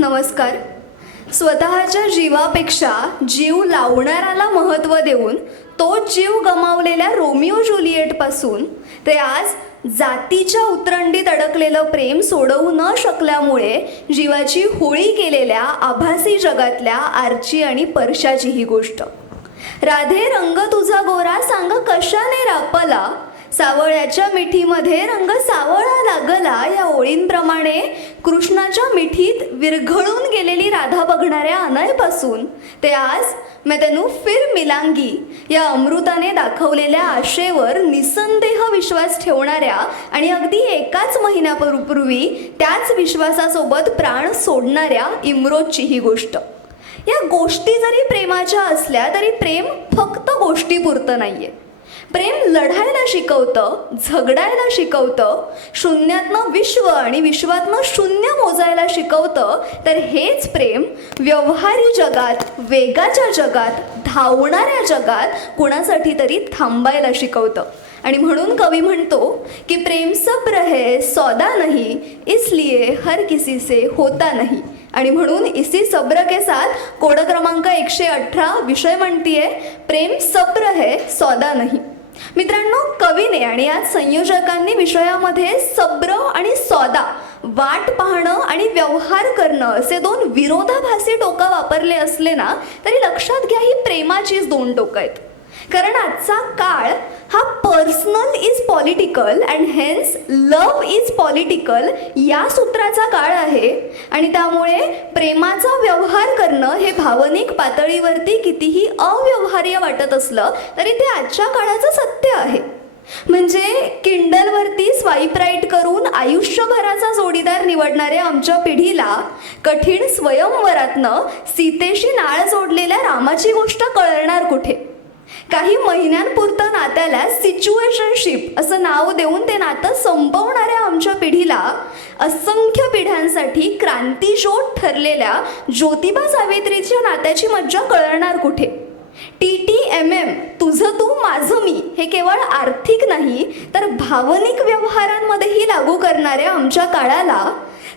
नमस्कार. स्वतःच्या जीवापेक्षा जीव लावणाऱ्याला महत्त्व देऊन तो जीव गमावलेल्या रोमिओ ज्युलिएटपासून ते आज जातीच्या उतरंडीत अडकलेलं प्रेम सोडवू न शकल्यामुळे जीवाची होळी केलेल्या आभासी जगातल्या आरची आणि परशाची ही गोष्ट. राधे रंग तुझा गोरा सांग कशाने रापला? सावळ्याच्या मिठीमध्ये रंग सावळा लागला. या ओळींप्रमाणे कृष्णाच्या मिठीत विरघळून गेलेली राधा बघणाऱ्या अनयपासून. ते आज मैं तेनू फिर मिलांगी या अमृताने दाखवलेल्या आशेवर निसंदेह विश्वास ठेवणाऱ्या आणि अगदी एकाच महिन्यापूर्वी त्याच विश्वासासोबत प्राण सोडणाऱ्या इम्रोजची ही गोष्ट. या गोष्टी जरी प्रेमाच्या असल्या तरी प्रेम फक्त गोष्टीपुरतं नाहीये. प्रेम लढायला शिकवतं झगडायला शिकवतं शून्यातनं विश्व आणि विश्वातनं शून्य मोजायला शिकवतं तर हेच प्रेम व्यवहारी जगात वेगाच्या जगात धावणाऱ्या जगात कुणासाठी तरी थांबायला शिकवतं. आणि म्हणून कवी म्हणतो की प्रेम सब्र है सौदा नहीं इसलिए हर किसी से होता नहीं. आणि म्हणून इसी सब्र के साथ कोड क्रमांक एकशे अठरा विषय म्हणतीये प्रेम सब्र है सौदा नहीं. मित्रांनो कवीने आणि आज संयोजकांनी विषयामध्ये सब्र आणि सौदा वाट पाहणं आणि व्यवहार करणं असे दोन विरोधाभासी टोकं वापरले असले ना तरी लक्षात घ्या ही प्रेमाचीच दोन टोकं आहेत. कारण आजचा काळ हा personal is political and hence love is political या सूत्राचा काळ आहे आणि त्यामुळे प्रेमाचा व्यवहार करणं हे भावनिक पातळीवरती कितीही अव्यवहार्य वाटत असलं तरी ते आजच्या काळाचं सत्य आहे. म्हणजे किंडलवरती स्वाईप राईट करून आयुष्यभराचा जोडीदार निवडणाऱ्या आमच्या पिढीला कठीण स्वयंवरातनं सीतेशी नाळ जोडलेल्या रामाची गोष्ट कळणार कुठे? काही महिन्यांपुरतं नात्याला सिच्युएशनशिप असं नाव देऊन ते नातं संपवणाऱ्या आमच्या पिढीला असंख्य पिढ्यांसाठी क्रांतीशोध ठरलेल्या ज्योतिबा सावित्रीच्या नात्याची मज्जा कळणार कुठे? टी टी एम एम तुझं तू माझं मी हे केवळ आर्थिक नाही तर भावनिक व्यवहारांमध्येही लागू करणाऱ्या आमच्या काळाला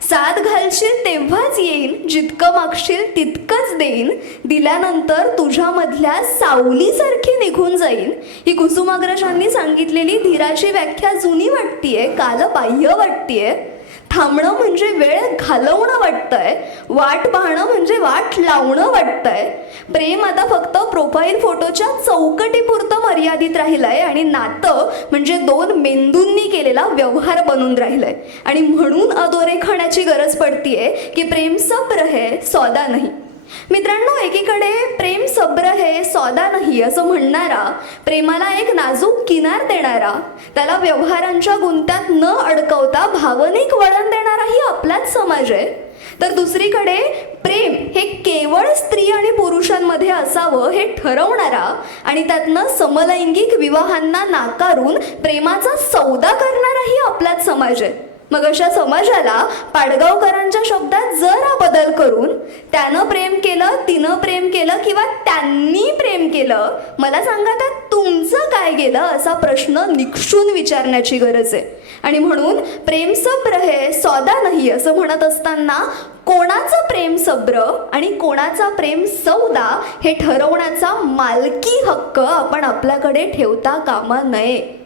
साथ घालशील तेव्हाच येईल जितकं मागशील तितकंच देईन दिल्यानंतर तुझ्यामधल्या सावलीसारखी निघून जाईन. ही कुसुमाग्रजांनी सांगितलेली धीराची व्याख्या जुनी वाटतीये कालबाह्य वाटतीये. थांबणं म्हणजे वेळ घालवणं वाटतंय. वाट पाहणं म्हणजे वाट लावणं वाटतंय. प्रेम आता फक्त प्रोफाईल फोटोच्या चौकटीपुरतं मर्यादित राहिलंय आणि नातं म्हणजे दोन मेंदूंनी केलेला व्यवहार बनून राहिलंय. आणि म्हणून अधोरेखण्याची गरज पडतीये की प्रेम सब्र है सौदा नाही. मित्रांनो एकीकडे प्रेम सब्र हे सौदा नाही असं म्हणणारा प्रेमाला एक नाजूक किनार देणारा त्याला व्यवहारांच्या गुंत्यात न अडकवता भावनिक वळण देणाराही आपलाच समाज आहे. तर दुसरीकडे प्रेम हे केवळ स्त्री आणि पुरुषांमध्ये असावं हे ठरवणारा आणि त्यातनं समलैंगिक विवाहांना नाकारून प्रेमाचा सौदा करणाराही आपलाच समाज आहे. मग अशा समाजाला पाडगावकरांच्या शब्दात जरा बदल करून त्यानं प्रेम केलं तिनं प्रेम केलं किंवा त्यांनी प्रेम केलं मला सांगा तर तुमचं काय गेलं असा प्रश्न निक्षून विचारण्याची गरज आहे. आणि म्हणून प्रेम सब्र हे सौदा नाही असं म्हणत असताना कोणाचं प्रेम सब्र आणि कोणाचा प्रेम सौदा हे ठरवण्याचा मालकी हक्क आपण आपल्याकडे ठेवता कामा नये.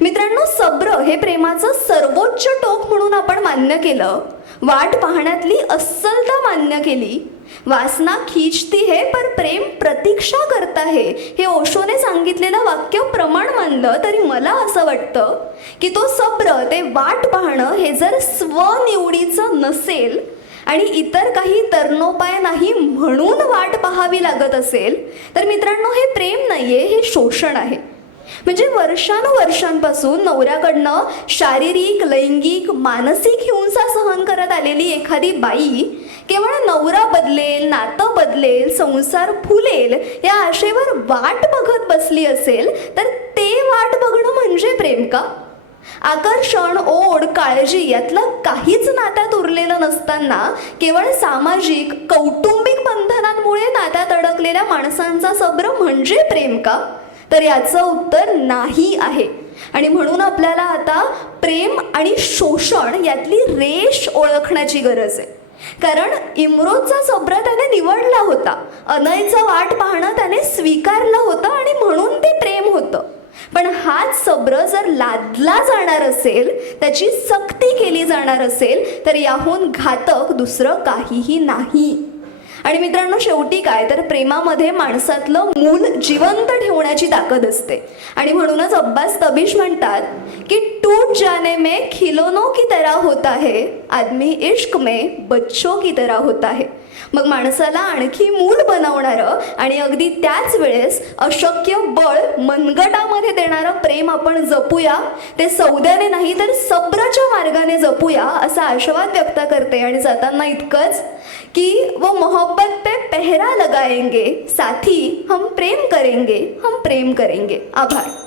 मित्रांनो सब्र हे प्रेमाचं सर्वोच्च टोक म्हणून आपण मान्य केलं. वाट पाहण्यातली अस्सलता मान्य केली. वासना खिचती हे पर प्रेम प्रतीक्षा करता आहे हे ओशोने सांगितलेलं वाक्य प्रमाण मानलं तरी मला असं वाटतं की तो सब्र ते वाट पाहणं हे जर स्वनिवडीचं नसेल आणि इतर काही तरणोपाय नाही म्हणून वाट पाहावी लागत असेल तर मित्रांनो हे प्रेम नाहीये हे शोषण आहे. म्हणजे वर्षानुवर्षांपासून नवऱ्याकडनं शारीरिक लैंगिक मानसिक हिंसा सहन करत आलेली एखादी बाई केवळ नवरा बदलेल नातं बदलेल संसार फुलेल या आशेवर वाट बघत बसली असेल तर ते वाट बघणं म्हणजे प्रेम का? आकर्षण ओढ काळजी यातलं काहीच नात्यात उरलेलं नसताना केवळ सामाजिक कौटुंबिक बंधनांमुळे नात्यात अडकलेल्या माणसांचा सब्र म्हणजे प्रेम का? तर याचं उत्तर नाही आहे. आणि म्हणून आपल्याला आता प्रेम आणि शोषण यातली रेष ओळखण्याची गरज आहे. कारण इम्रोजचा सब्र त्याने निवडला होता. अनयचं वाट पाहणं त्याने स्वीकारलं होतं आणि म्हणून ते प्रेम होतं. पण हाच सब्र जर लादला जाणार असेल त्याची सक्ती केली जाणार असेल तर याहून घातक दुसरं काहीही नाही. आणि मित्रांनो शेवटी काय? तर प्रेमामध्ये माणसातलं मूल जिवंत ठेवण्याची ताकद असते. आणि म्हणूनच अब्बास तबीश म्हणतात की टूट जाने में खिलोनो की तरह होता है आदमी इश्क में बच्चों की तरह होता है. मग माणसाला आणखी मूल बनवणारं आणि अगदी त्याच वेळेस अशक्य बळ मनगटामध्ये देणारं प्रेम आपण जपूया. ते सौद्याने नाही तर सब्रच्या मार्गाने जपूया असा आशावाद व्यक्त करते. आणि जाताना इतकंच की वो मोहब्बत पे पेहरा लगाएंगे साथी हम प्रेम करेंगे हम प्रेम करेंगे. आभार.